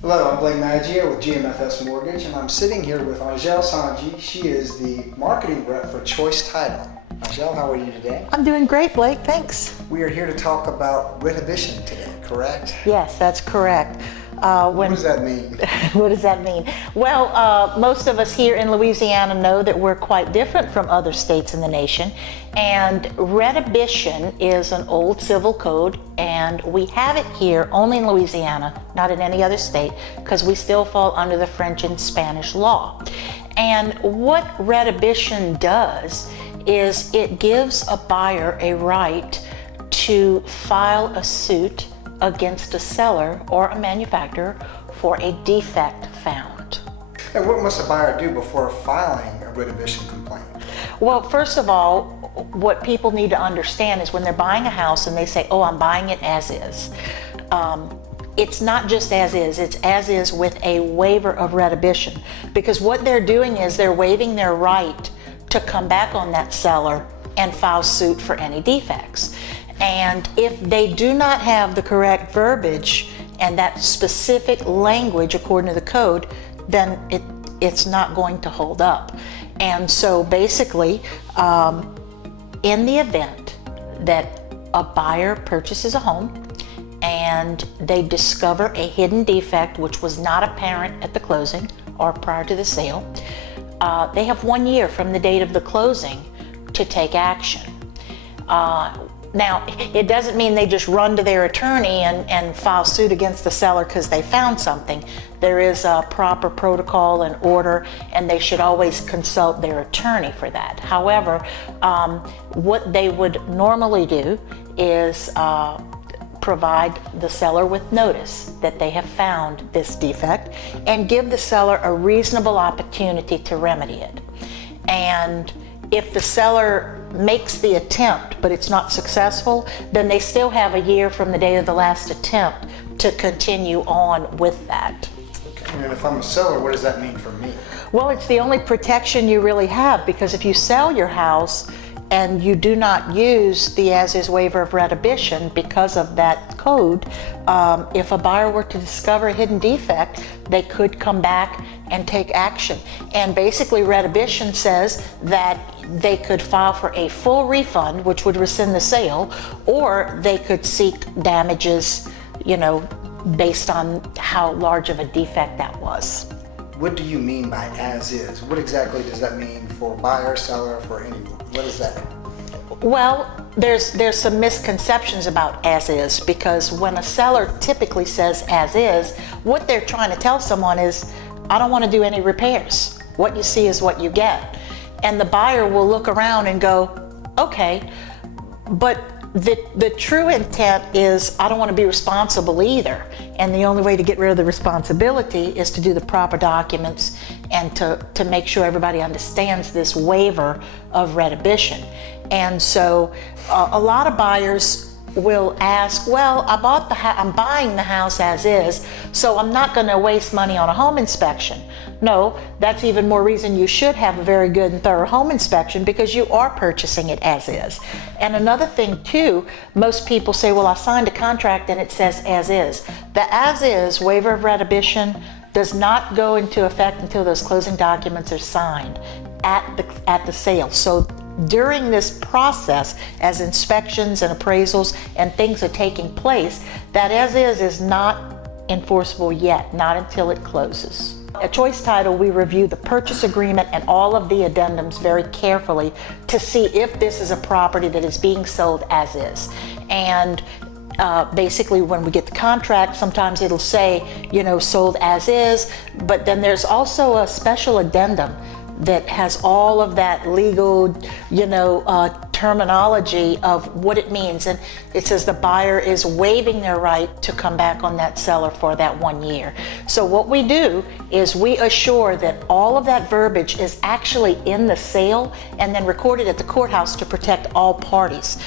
Hello, I'm Maggio with GMFS Mortgage, and I'm sitting here with Angelle Songy. She is the marketing rep for Choice Title. Angelle, how are you today? I'm doing great, Blake, thanks. We are here to talk about redhibition today, correct? Yes, that's correct. What does that mean? What does that mean? Well, most of us here in Louisiana know that we're quite different from other states in the nation, and redhibition is an old civil code, and we have it here only in Louisiana, not in any other state, because we still fall under the French and Spanish law. And what redhibition does is it gives a buyer a right to file a suit against a seller or a manufacturer for a defect found. And what must a buyer do before filing a redhibition complaint? Well, first of all, what people need to understand is when they're buying a house and they say, oh, I'm buying it as is, it's not just as is, it's as is with a waiver of redhibition. Because what they're doing is they're waiving their right to come back on that seller and file suit for any defects. And if they do not have the correct verbiage and that specific language according to the code, then it's not going to hold up. And so basically, in the event that a buyer purchases a home and they discover a hidden defect which was not apparent at the closing or prior to the sale, they have 1 year from the date of the closing to take action. Now, it doesn't mean they just run to their attorney and file suit against the seller because they found something. There is a proper protocol and order, and they should always consult their attorney for that. However, what they would normally do is provide the seller with notice that they have found this defect and give the seller a reasonable opportunity to remedy it. And if the seller makes the attempt but it's not successful, then they still have a year from the date of the last attempt to continue on with that. Okay. And if I'm a seller, what does that mean for me? Well, it's the only protection you really have, because if you sell your house and you do not use the as-is waiver of redhibition because of that code, if a buyer were to discover a hidden defect, they could come back and take action. And basically redhibition says that they could file for a full refund, which would rescind the sale, or they could seek damages, based on how large of a defect that was. What do you mean by as is? What exactly does that mean for buyer, seller, for anyone? What is that? Well, there's some misconceptions about as is, because when a seller typically says as is, what they're trying to tell someone is, I don't want to do any repairs. What you see is what you get. And the buyer will look around and go, okay, but the true intent is I don't want to be responsible either. And the only way to get rid of the responsibility is to do the proper documents and to make sure everybody understands this waiver of redhibition. And so a lot of buyers will ask, well, I'm buying the house as is, so I'm not going to waste money on a home inspection. No, that's even more reason you should have a very good and thorough home inspection, because you are purchasing it as is. And another thing too, most people say, well, I signed a contract and it says as is. The as is waiver of redhibition does not go into effect until those closing documents are signed at the sale. So during this process, as inspections and appraisals and things are taking place, that as is not enforceable yet, not until it closes. At Choice Title, we review the purchase agreement and all of the addendums very carefully to see if this is a property that is being sold as is. And basically when we get the contract, sometimes it'll say, sold as is, but then there's also a special addendum that has all of that legal, terminology of what it means. And it says the buyer is waiving their right to come back on that seller for that 1 year. So what we do is we assure that all of that verbiage is actually in the sale and then recorded at the courthouse to protect all parties.